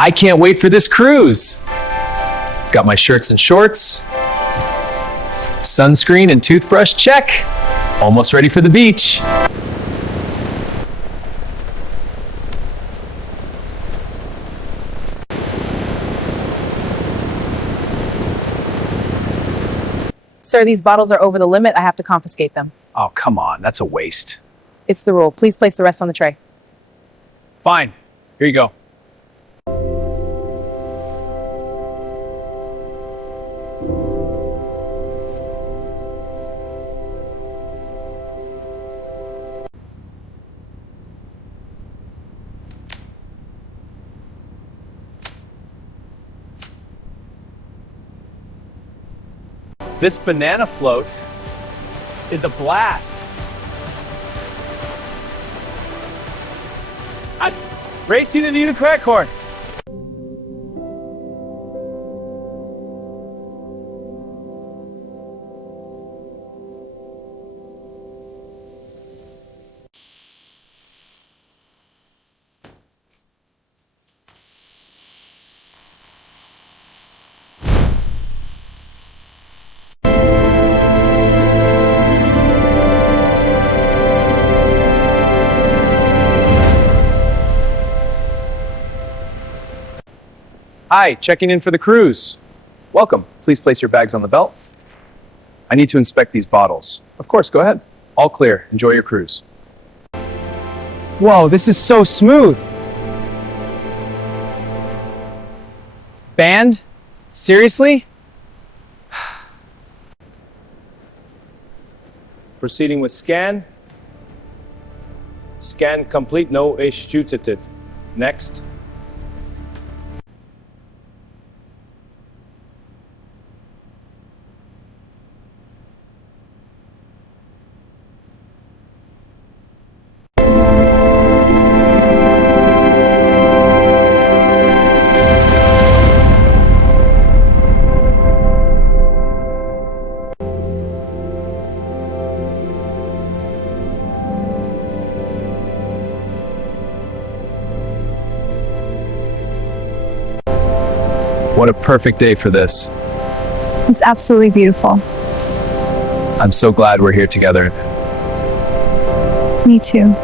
I can't wait for this cruise. Got my shirts and shorts. Sunscreen and toothbrush, check. Almost ready for the beach. Sir, these bottles are over the limit. I have to confiscate them. Oh, come on, that's a waste. It's the rule. Please place the rest on the tray. Fine, here you go. This banana float is a blast. Racing to the unicorn. Hi, checking in for the cruise. Welcome. Please place your bags on the belt. I need to inspect these bottles. Of course, go ahead. All clear. Enjoy your cruise. Whoa, this is so smooth. Band? Seriously? Proceeding with scan. Scan complete, no executed. Next. What a perfect day for this. It's absolutely beautiful. I'm so glad we're here together. Me too.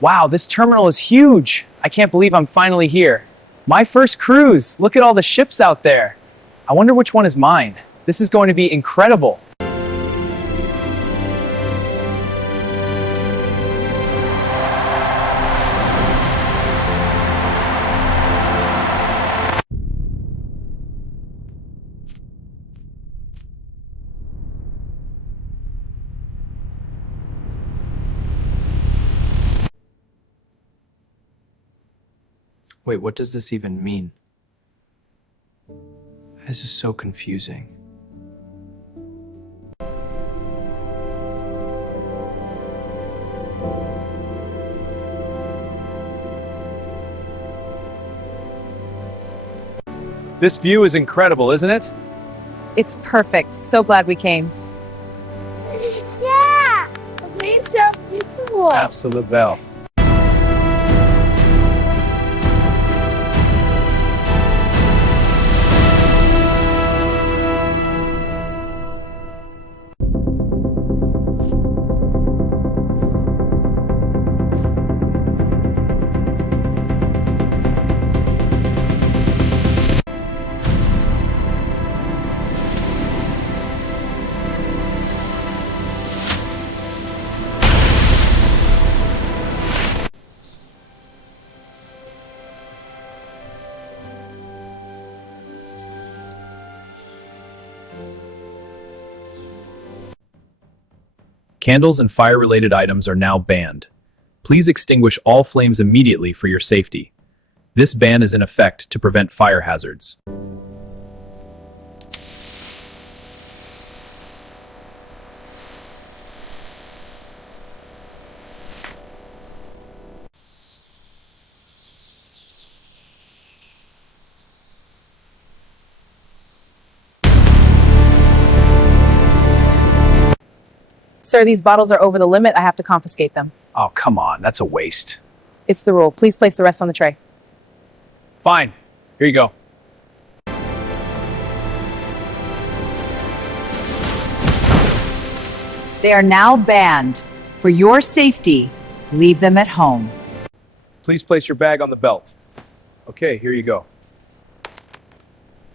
Wow, this terminal is huge. I can't believe I'm finally here. My first cruise. Look at all the ships out there. I wonder which one is mine. This is going to be incredible. Wait, what does this even mean? This is so confusing. This view is incredible, isn't it? It's perfect. So glad we came. Yeah! The place is so beautiful. Absolute bell. Candles and fire-related items are now banned. Please extinguish all flames immediately for your safety. This ban is in effect to prevent fire hazards. Sir, these bottles are over the limit. I have to confiscate them. Oh, come on, that's a waste. It's the rule. Please place the rest on the tray. Fine, Here you go. They are now banned. For your safety, leave them at home. Please place your bag on the belt. Okay, here you go.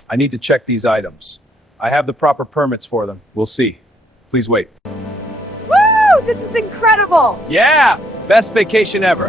I need to check these items. I have the proper permits for them. We'll see. Please wait. Woo! This is incredible! Yeah! Best vacation ever.